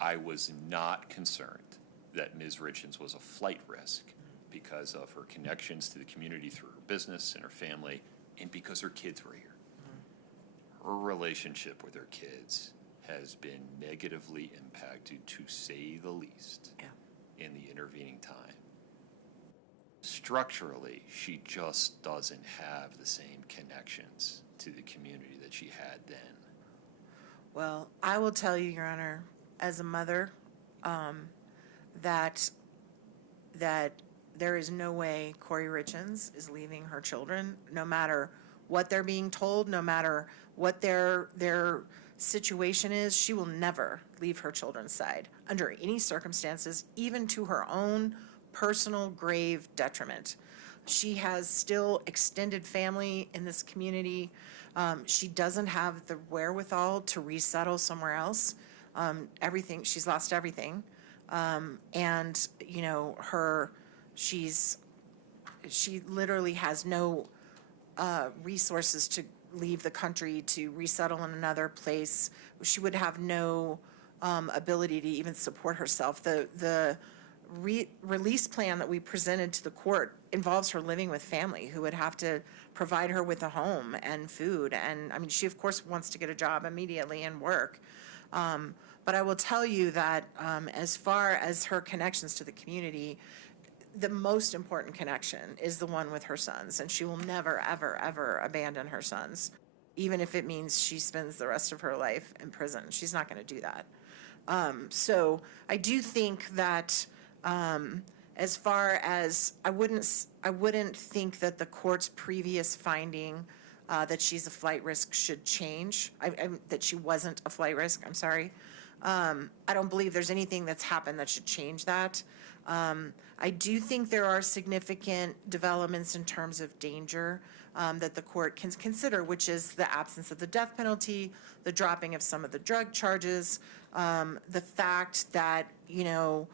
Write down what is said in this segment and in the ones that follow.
I was not concerned that Ms. Richins was a flight risk because of her connections to the community through her business and her family, and because her kids were here. Her relationship with her kids has been negatively impacted, to say the least, in the intervening time. Structurally, she just doesn't have the same connections to the community that she had then. Well, I will tell you, Your Honor, as a mother, that there is no way Kouri Richins is leaving her children, no matter what they're being told, no matter what their situation is. She will never leave her children's side under any circumstances, even to her own personal grave detriment. She has still extended family in this community. She doesn't have the wherewithal to resettle somewhere else. She's lost everything. And, you know, she literally has no resources to leave the country to resettle in another place. She would have no ability to even support herself. The release plan that we presented to the court involves her living with family who would have to provide her with a home and food. And I mean, she of course wants to get a job immediately and work. But I will tell you that as far as her connections to the community, the most important connection is the one with her sons, and she will never, ever, ever abandon her sons, even if it means she spends the rest of her life in prison. She's not going to do that. So I do think that as far as I wouldn't think that the court's previous finding that she's a flight risk should change. That she wasn't a flight risk. I'm sorry. I don't believe there's anything that's happened that should change that. I do think there are significant developments in terms of danger that the court can consider, which is the absence of the death penalty, the dropping of some of the drug charges, the fact that, you know,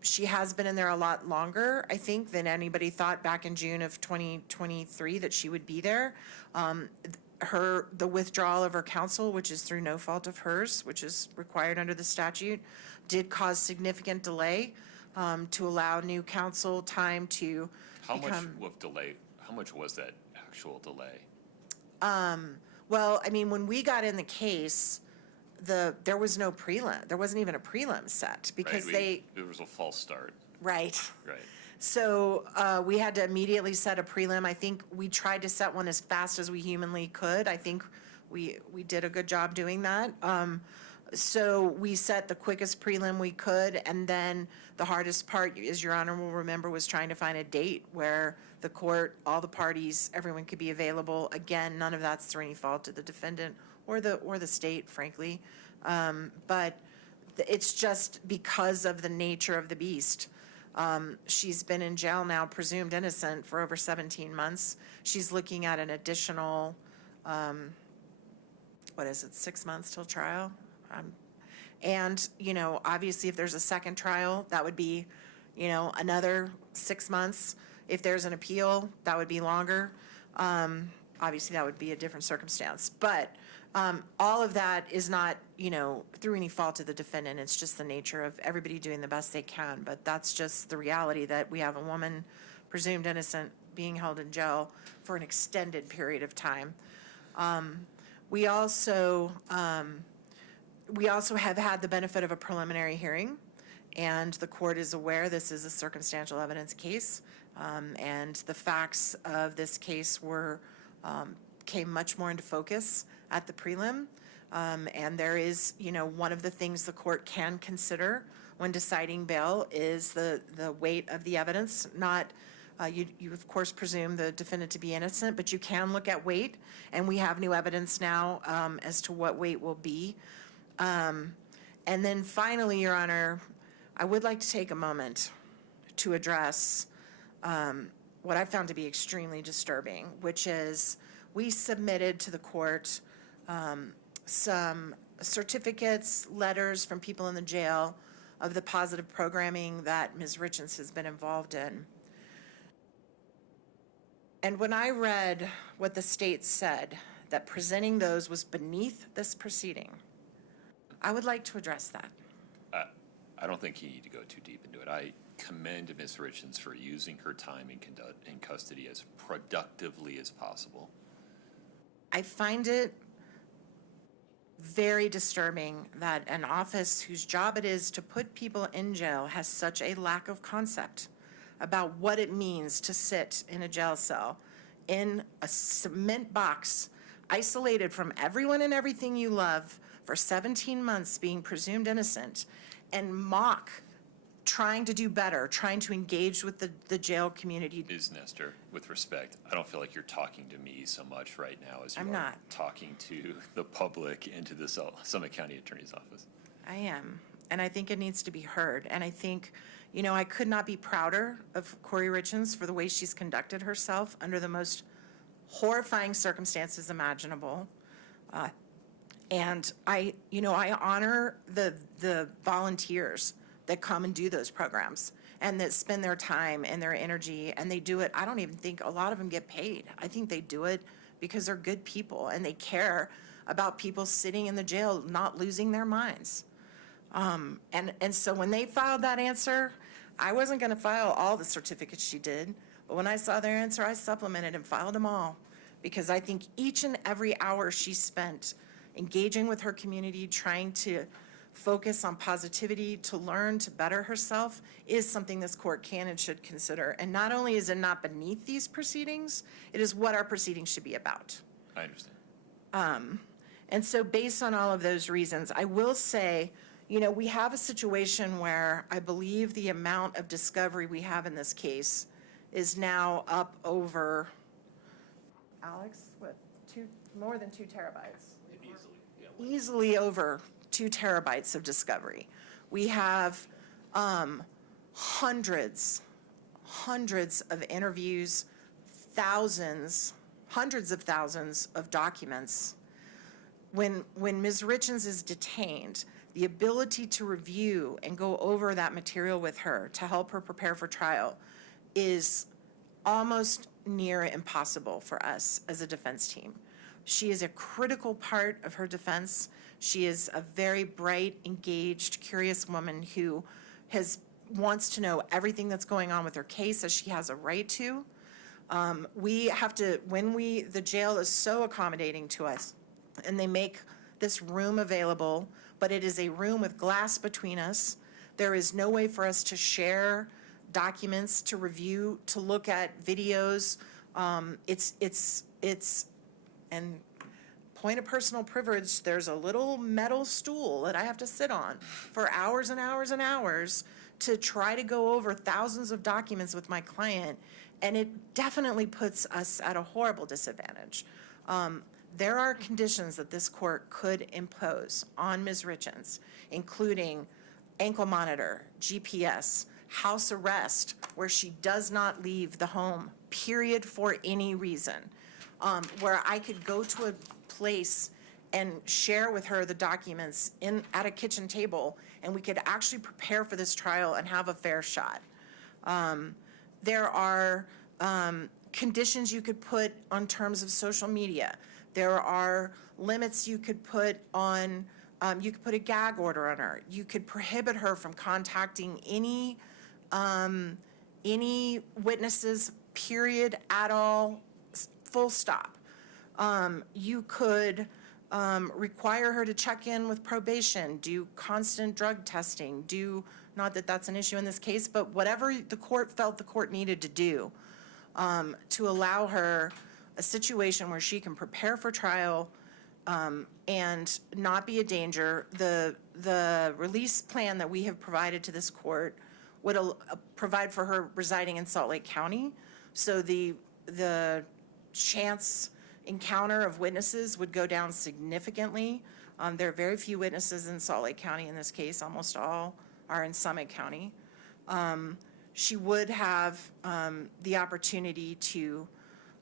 she has been in there a lot longer, I think, than anybody thought back in June of 2023 that she would be there. The withdrawal of her counsel, which is through no fault of hers, which is required under the statute, did cause significant delay to allow new counsel time to become. How much was that actual delay? Well, I mean, when we got in the case, there was no prelim. There wasn't even a prelim set because it was a false start. Right. Right. So we had to immediately set a prelim. I think we tried to set one as fast as we humanly could. I think we did a good job doing that. So we set the quickest prelim we could, and then the hardest part, as Your Honor will remember, was trying to find a date where the court, all the parties, everyone could be available. Again, none of that's through any fault of the defendant or the state, frankly. But it's just because of the nature of the beast. She's been in jail now, presumed innocent, for over 17 months. She's looking at an additional, 6 months till trial? And, you know, obviously if there's a second trial, that would be, you know, another 6 months. If there's an appeal, that would be longer. Obviously that would be a different circumstance. But all of that is not, you know, through any fault of the defendant. It's just the nature of everybody doing the best they can. But that's just the reality, that we have a woman presumed innocent being held in jail for an extended period of time. We also have had the benefit of a preliminary hearing, and the court is aware this is a circumstantial evidence case, and the facts of this case came much more into focus at the prelim. And there is, you know, one of the things the court can consider when deciding bail is the weight of the evidence. Not, you of course presume the defendant to be innocent, but you can look at weight, and we have new evidence now as to what weight will be. And then finally, Your Honor, I would like to take a moment to address what I found to be extremely disturbing, which is we submitted to the court some certificates, letters from people in the jail of the positive programming that Ms. Richins has been involved in. And when I read what the state said, that presenting those was beneath this proceeding, I would like to address that. I don't think you need to go too deep into it. I commend Ms. Richins for using her time in custody as productively as possible. I find it very disturbing that an office whose job it is to put people in jail has such a lack of concept about what it means to sit in a jail cell in a cement box, isolated from everyone and everything you love for 17 months, being presumed innocent, and mock trying to do better, trying to engage with the jail community. Ms. Nestor, with respect, I don't feel like you're talking to me so much right now as you I'm are not. talking to the public and to the Summit County Attorney's Office. I am, and I think it needs to be heard. And I think, you know, I could not be prouder of Kouri Richins for the way she's conducted herself under the most horrifying circumstances imaginable. And I honor the volunteers that come and do those programs and that spend their time and their energy, and they do it. I don't even think a lot of them get paid. I think they do it because they're good people and they care about people sitting in the jail not losing their minds. And so when they filed that answer, I wasn't going to file all the certificates she did, but when I saw their answer, I supplemented and filed them all, because I think each and every hour she spent engaging with her community, trying to focus on positivity, to learn, to better herself, is something this court can and should consider. And not only is it not beneath these proceedings, it is what our proceedings should be about. I understand. And so based on all of those reasons, I will say, you know, we have a situation where I believe the amount of discovery we have in this case is now up over, Alex, what, more than 2 terabytes? Easily over 2 terabytes of discovery. We have hundreds of interviews, hundreds of thousands of documents. When Ms. Richins is detained, the ability to review and go over that material with her to help her prepare for trial is almost near impossible for us as a defense team. She is a critical part of her defense. She is a very bright, engaged, curious woman who wants to know everything that's going on with her case, as she has a right to. We have to, the jail is so accommodating to us, and they make this room available, but it is a room with glass between us. There is no way for us to share documents, to review, to look at videos. And point of personal privilege, there's a little metal stool that I have to sit on for hours and hours and hours to try to go over thousands of documents with my client, and it definitely puts us at a horrible disadvantage. There are conditions that this court could impose on Ms. Richins, including ankle monitor, GPS, house arrest, where she does not leave the home, period, for any reason, where I could go to a place and share with her the documents at a kitchen table, and we could actually prepare for this trial and have a fair shot. There are conditions you could put on terms of social media. There are limits you could put on, you could put a gag order on her. You could prohibit her from contacting any witnesses, period, at all, full stop. You could require her to check in with probation, do constant drug testing, not that that's an issue in this case, but whatever the court felt the court needed to do to allow her a situation where she can prepare for trial and not be a danger. The release plan that we have provided to this court would provide for her residing in Salt Lake County, so the chance encounter of witnesses would go down significantly. There are very few witnesses in Salt Lake County in this case. Almost all are in Summit County. She would have the opportunity to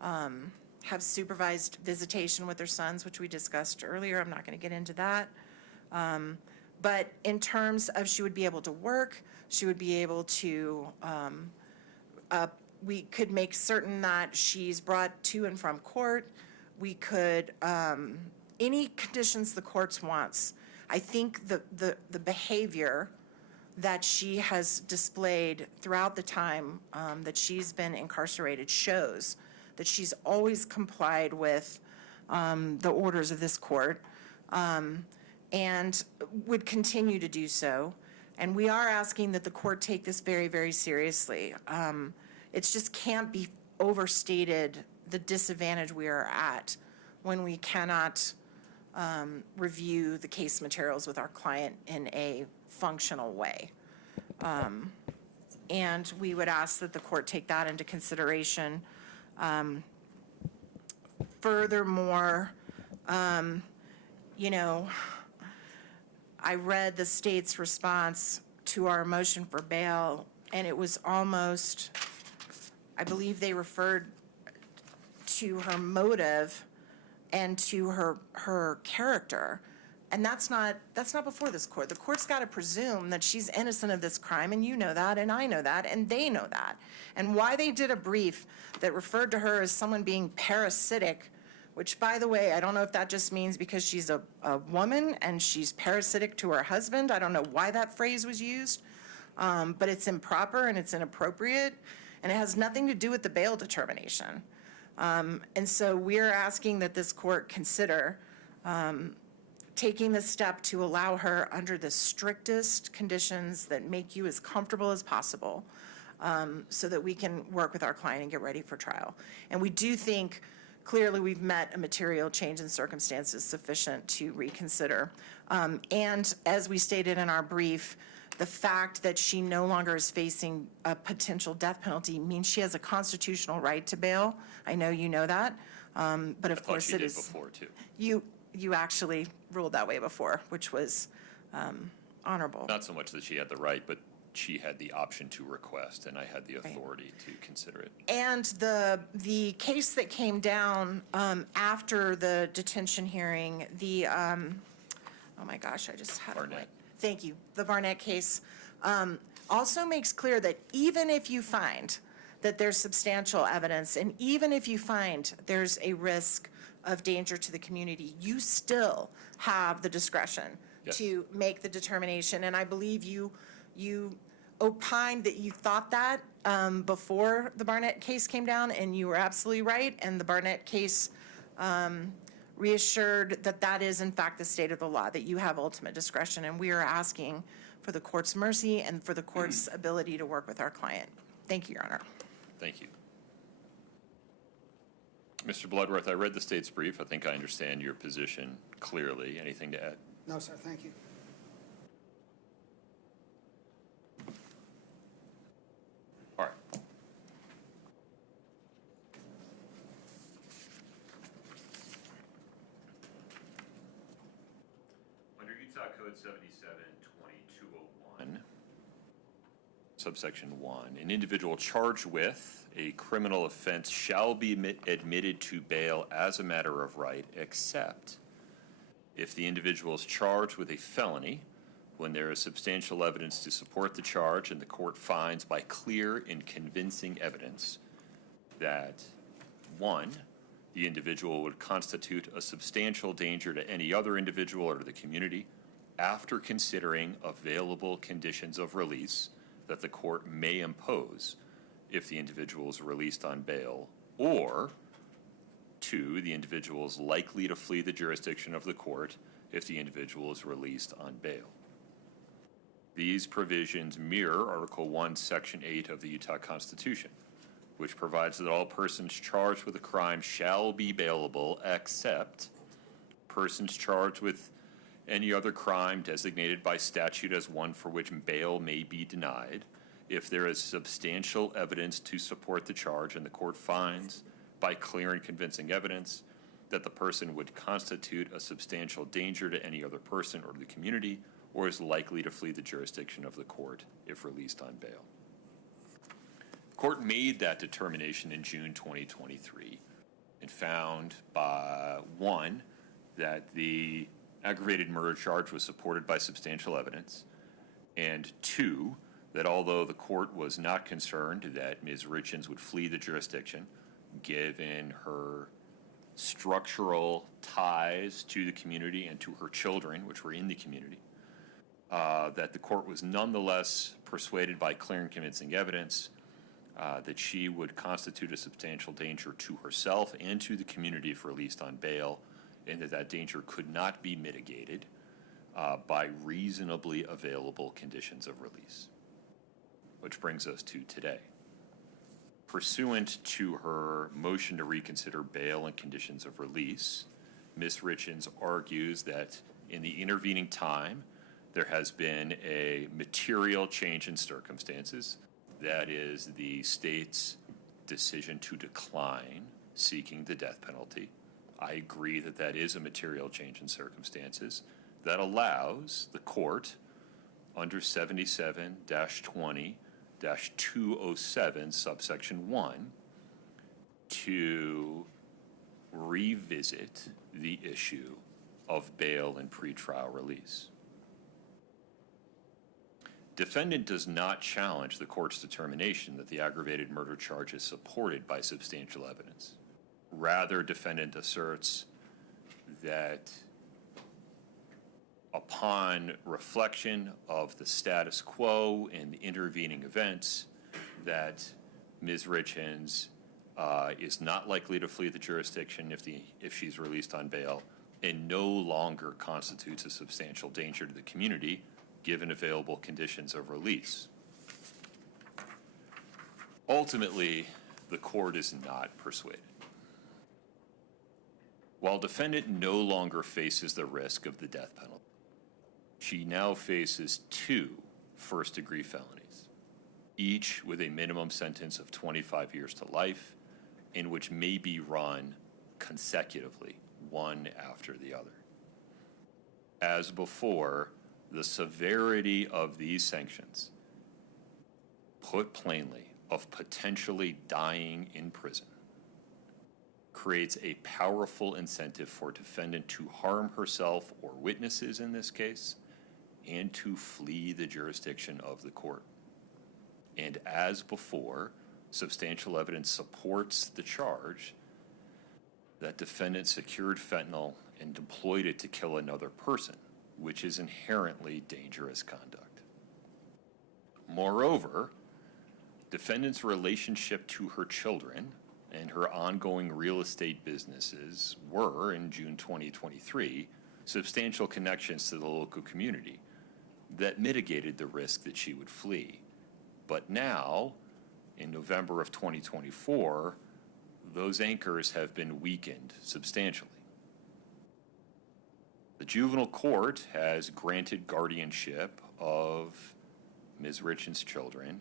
have supervised visitation with her sons, which we discussed earlier. I'm not going to get into that. But in terms of, she would be able to work, she would be able to, we could make certain that she's brought to and from court. We could, any conditions the courts wants. I think the behavior that she has displayed throughout the time that she's been incarcerated shows that she's always complied with the orders of this court and would continue to do so. And we are asking that the court take this very, very seriously. It just can't be overstated the disadvantage we are at when we cannot review the case materials with our client in a functional way. And we would ask that the court take that into consideration. Furthermore, you know, I read the state's response to our motion for bail, and it was almost, I believe they referred to her motive and to her character. And that's not before this court. The court's got to presume that she's innocent of this crime, and you know that, and I know that, and they know that. And why they did a brief that referred to her as someone being parasitic, which, by the way, I don't know if that just means because she's a woman and she's parasitic to her husband. I don't know why that phrase was used, but it's improper and it's inappropriate, and it has nothing to do with the bail determination. And so we're asking that this court consider taking the step to allow her under the strictest conditions that make you as comfortable as possible so that we can work with our client and get ready for trial. And we do think clearly we've met a material change in circumstances sufficient to reconsider. And as we stated in our brief, the fact that she no longer is facing a potential death penalty means she has a constitutional right to bail. I know you know that, but of course it is. I thought she did before, too. You actually ruled that way before, which was honorable. Not so much that she had the right, but she had the option to request, and I had the authority to consider it. And the case that came down after the detention hearing, oh my gosh, I just had Barnett. it right. Thank you. The Barnett case also makes clear that even if you find that there's substantial evidence, and even if you find there's a risk of danger to the community, you still have the discretion to make the determination. And I believe you opined that you thought that before the Barnett case came down, and you were absolutely right. And the Barnett case reassured that that is, in fact, the state of the law, that you have ultimate discretion. And we are asking for the court's mercy and for the court's ability to work with our client. Thank you, Your Honor. Thank you. Mr. Bloodworth, I read the state's brief. I think I understand your position clearly. Anything to add? No, sir, thank you. All right. Under Utah Code 77-2201, subsection 1, an individual charged with a criminal offense shall be admitted to bail as a matter of right, except if the individual is charged with a felony when there is substantial evidence to support the charge and the court finds by clear and convincing evidence that, 1, the individual would constitute a substantial danger to any other individual or to the community after considering available conditions of release that the court may impose if the individual is released on bail, or 2, the individual is likely to flee the jurisdiction of the court if the individual is released on bail. These provisions mirror Article 1, Section 8 of the Utah Constitution, which provides that all persons charged with a crime shall be bailable except persons charged with any other crime designated by statute as one for which bail may be denied, if there is substantial evidence to support the charge and the court finds by clear and convincing evidence that the person would constitute a substantial danger to any other person or to the community, or is likely to flee the jurisdiction of the court if released on bail. The court made that determination in June 2023 and found, by 1, that the aggravated murder charge was supported by substantial evidence, and 2, that although the court was not concerned that Ms. Richins would flee the jurisdiction, given her structural ties to the community and to her children, which were in the community, that the court was nonetheless persuaded by clear and convincing evidence that she would constitute a substantial danger to herself and to the community if released on bail, and that that danger could not be mitigated by reasonably available conditions of release. Which brings us to today. Pursuant to her motion to reconsider bail and conditions of release, Ms. Richins argues that in the intervening time, there has been a material change in circumstances. That is the state's decision to decline seeking the death penalty. I agree that that is a material change in circumstances that allows the court under 77-20-207 subsection 1 to revisit the issue of bail and pretrial release. Defendant does not challenge the court's determination that the aggravated murder charge is supported by substantial evidence. Rather, defendant asserts that upon reflection of the status quo and the intervening events, that Ms. Richins is not likely to flee the jurisdiction if she's released on bail and no longer constitutes a substantial danger to the community given available conditions of release. Ultimately, the court is not persuaded. While defendant no longer faces the risk of the death penalty, she now faces 2 first-degree felonies, each with a minimum sentence of 25 years to life, in which may be run consecutively, one after the other. As before, the severity of these sanctions, put plainly, of potentially dying in prison, creates a powerful incentive for defendant to harm herself or witnesses in this case, and to flee the jurisdiction of the court. And as before, substantial evidence supports the charge that defendant secured fentanyl and deployed it to kill another person, which is inherently dangerous conduct. Moreover, defendant's relationship to her children and her ongoing real estate businesses were, in June 2023, substantial connections to the local community that mitigated the risk that she would flee. But now, in November of 2024, those anchors have been weakened substantially. The juvenile court has granted guardianship of Ms. Richins' children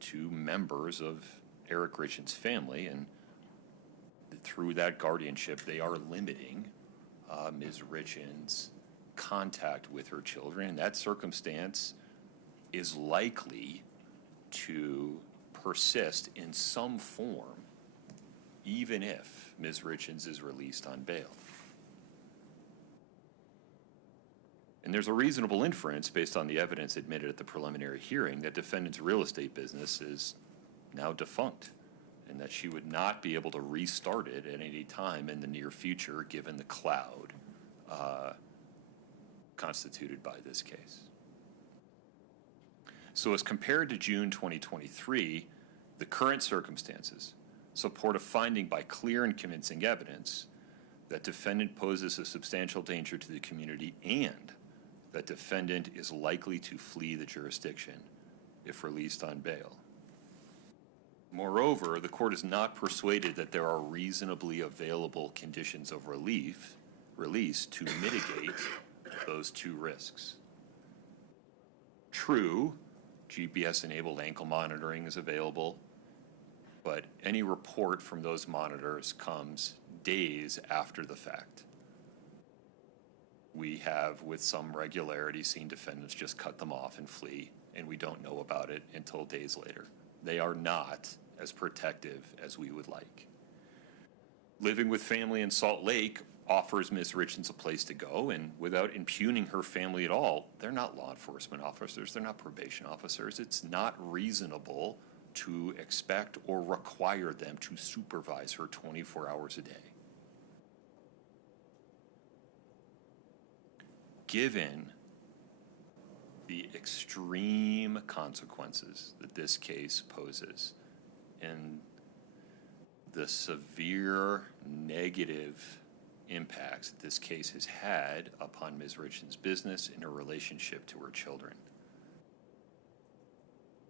to members of Eric Richins' family, and through that guardianship, they are limiting Ms. Richins' contact with her children, and that circumstance is likely to persist in some form, even if Ms. Richins is released on bail. And there's a reasonable inference based on the evidence admitted at the preliminary hearing that defendant's real estate business is now defunct and that she would not be able to restart it at any time in the near future given the cloud constituted by this case. So as compared to June 2023, the current circumstances support a finding by clear and convincing evidence that defendant poses a substantial danger to the community and that defendant is likely to flee the jurisdiction if released on bail. Moreover, the court is not persuaded that there are reasonably available conditions of release to mitigate those 2 risks. True, GPS-enabled ankle monitoring is available, but any report from those monitors comes days after the fact. We have, with some regularity, seen defendants just cut them off and flee, and we don't know about it until days later. They are not as protective as we would like. Living with family in Salt Lake offers Ms. Richins a place to go, and without impugning her family at all, they're not law enforcement officers, they're not probation officers. It's not reasonable to expect or require them to supervise her 24 hours a day. given the extreme consequences that this case poses and the severe negative impacts that this case has had upon Ms. Richins' business and her relationship to her children.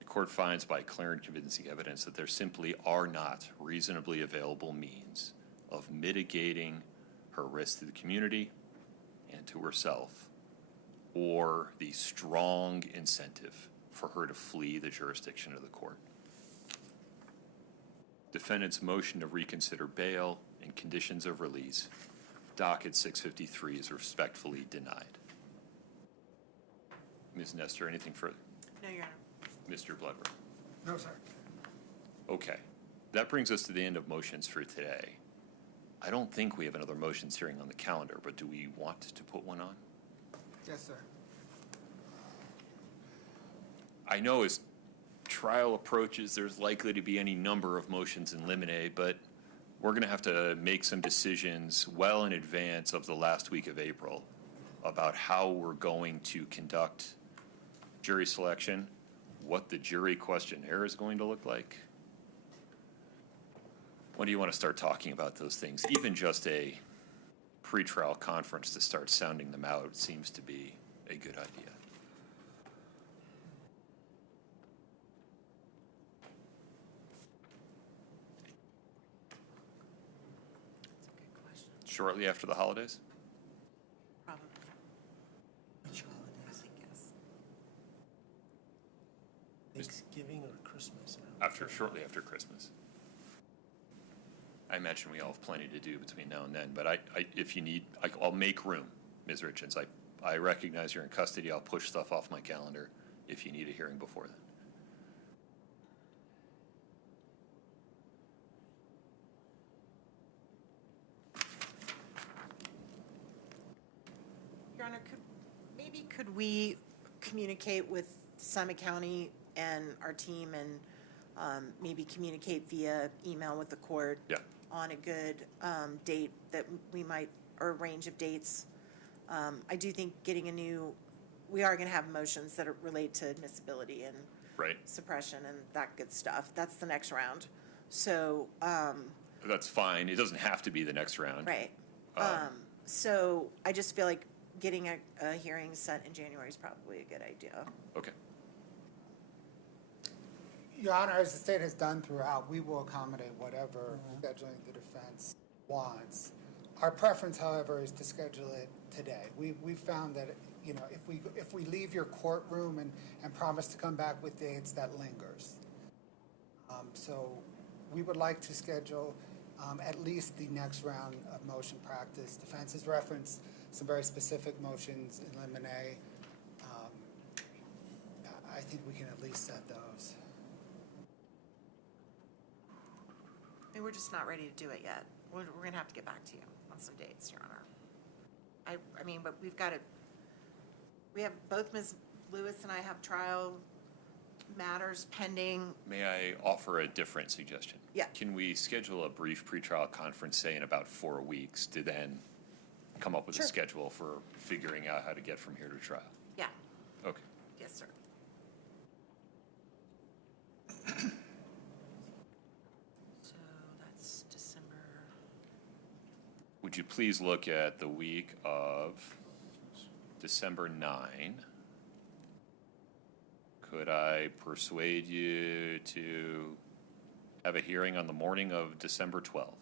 The court finds by clear and convincing evidence that there simply are not reasonably available means of mitigating her risk to the community and to herself, or the strong incentive for her to flee the jurisdiction of the court. Defendant's motion to reconsider bail and conditions of release, docket 653, is respectfully denied. Ms. Nestor, anything further? No, Your Honor. Mr. Bloodworth? No, sir. Okay. That brings us to the end of motions for today. I don't think we have another motions hearing on the calendar, but do we want to put one on? Yes, sir. I know as trial approaches, there's likely to be any number of motions in limine, but we're going to have to make some decisions well in advance of the last week of April about how we're going to conduct jury selection, what the jury questionnaire is going to look like. When do you want to start talking about those things? Even just a pretrial conference to start sounding them out seems to be a good idea. That's a good question. Shortly after the holidays? Probably. Which holidays? I guess. Thanksgiving or Christmas? Shortly after Christmas. I imagine we all have plenty to do between now and then, but if you need, I'll make room, Ms. Richins. I recognize you're in custody. I'll push stuff off my calendar if you need a hearing before then. Your Honor, could we communicate with Summit County and our team and maybe communicate via email with the court? Yeah. On a good date that we might, or a range of dates. I do think we are going to have motions that relate to admissibility and Right. suppression and that good stuff. That's the next round. So, That's fine. It doesn't have to be the next round. right. So I just feel like getting a hearing set in January is probably a good idea. Okay. Your Honor, as the state has done throughout, we will accommodate whatever scheduling the defense wants. Our preference, however, is to schedule it today. We found that, you know, if we leave your courtroom and promise to come back with dates, that lingers. So we would like to schedule at least the next round of motion practice. Defense has referenced some very specific motions in limine. I think we can at least set those. I mean, we're just not ready to do it yet. We're going to have to get back to you on some dates, Your Honor. I mean, but we have, both Ms. Lewis and I have trial matters pending. May I offer a different suggestion? Yeah. Can we schedule a brief pretrial conference, say in about 4 weeks, to then come up with a Sure. schedule for figuring out how to get from here to trial? Yeah, Okay. yes, sir. So that's December. Would you please look at the week of December 9? Could I persuade you to have a hearing on the morning of December 12th?